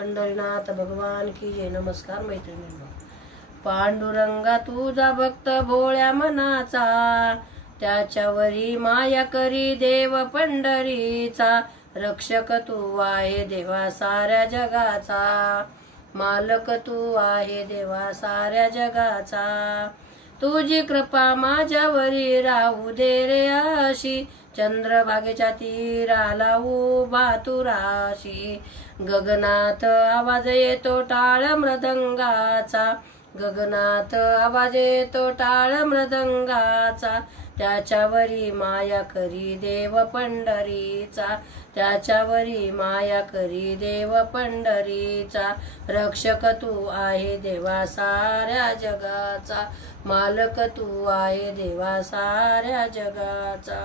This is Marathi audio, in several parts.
पंढरीनाथ भगवान की जय। नमस्कार मैत्रिणींनो। पांडुरंगा तुझा भक्त भोळ्या मनाचा, त्याच्यावरी माया करी देव पंढरीचा। रक्षक तू आहे देवा साऱ्या जगाचा, मालक तू आहे देवा साऱ्या जगाचा। तुझी कृपा माझ्यावरी राहू दे रे अशी, चंद्रभागेच्या तीराला उभा तू राशी। गगनात आवाज येतो टाळ मृदंगाचा, गगनात आवाज येतो टाळ मृदंगाचा। त्याच्यावरी माया करी देव पंढरीचा, त्याच्यावरी माया करी देव पंढरीचा। रक्षक तू आहे देवा साऱ्या जगाचा, मालक तू आहे देवा साऱ्या जगाचा।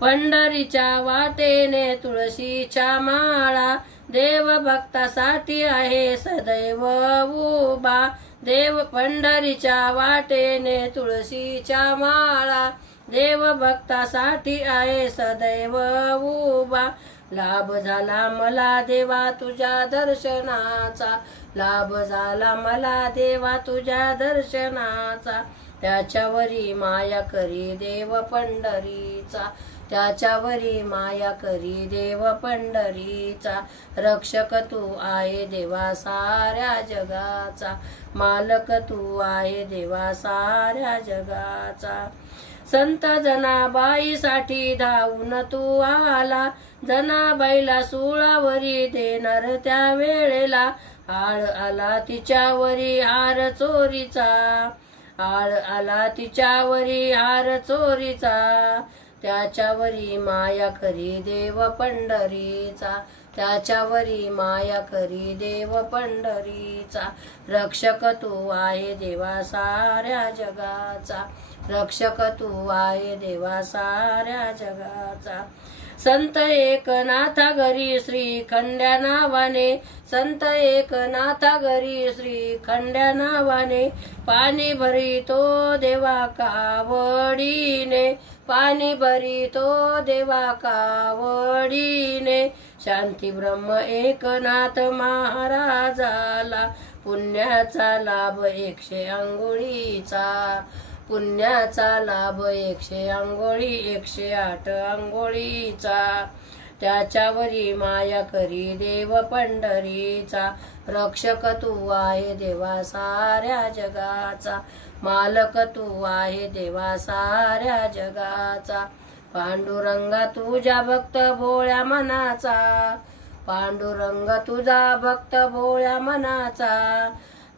पंढरीच्या वाटेने तुळशीच्या माळा, देव भक्तासाठी आहे सदैव उभा। देव पंढरीच्या वाटेने तुळशीच्या माळा, देव भक्तासाठी आहे सदैव उभा। लाभ झाला मला देवा तुझ्या दर्शनाचा, लाभ झाला मला देवा तुझ्या दर्शनाचा। त्याच्यावरी माया करी देव पंढरीचा, त्याच्यावरी माया करी देव पंढरीचा। रक्षक तू आहे देवा साऱ्या जगाचा, मालक तू आहे देवा साऱ्या जगाचा। संत जनाबाईसाठी धावून तू आला, जनाबाईला सुळावरी देणार त्या वेळेला। आळ आला तिच्यावरी हार चोरीचा, आळ आला तिच्यावरी हार चोरीचा। त्याच्यावरी माया करी देव पंढरीचा, त्याच्यावरी माया करी देव पंढरीचा। रक्षक तू आहे देवा साऱ्या जगाचा, रक्षक तू आहे देवा साऱ्या जगाचा। संत एकनाथा घरी श्री खंड्या नावाने, संत एकनाथा घरी श्री खंड्या नावाने। पाणी भरितो देवा कावडीने, पाणी भरितो देवा कावडीने। शांती ब्रह्म एकनाथ महाराजाला, पुण्याचा लाभ 100 अंघोळीचा, पुण्याचा लाभ 100 अंघोळी, 108 अंघोळीचा। त्याच्यावरी माया करी देव पंढरीचा। रक्षक तू आहे देवा साऱ्या जगाचा, मालक तू आहे देवा साऱ्या जगाचा। पांडुरंगा तुझ्या भक्त भोळ्या मनाचा, पांडुरंग तुझा भक्त भोळ्या मनाचा।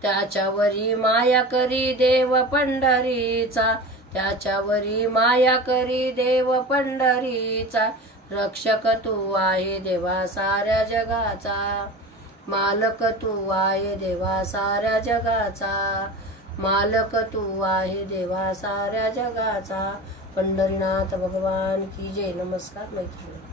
त्याच्यावरी माया करी देव पंढरीचा, त्याच्यावरी माया करी देव पंढरीचा। रक्षक तू आहे देवा साऱ्या जगाचा, मालक तू आहे देवा साऱ्या जगाचा, मालक तू आहे देवा साऱ्या जगाचा। पंढरीनाथ भगवान की जय। नमस्कार मैत्रिणी।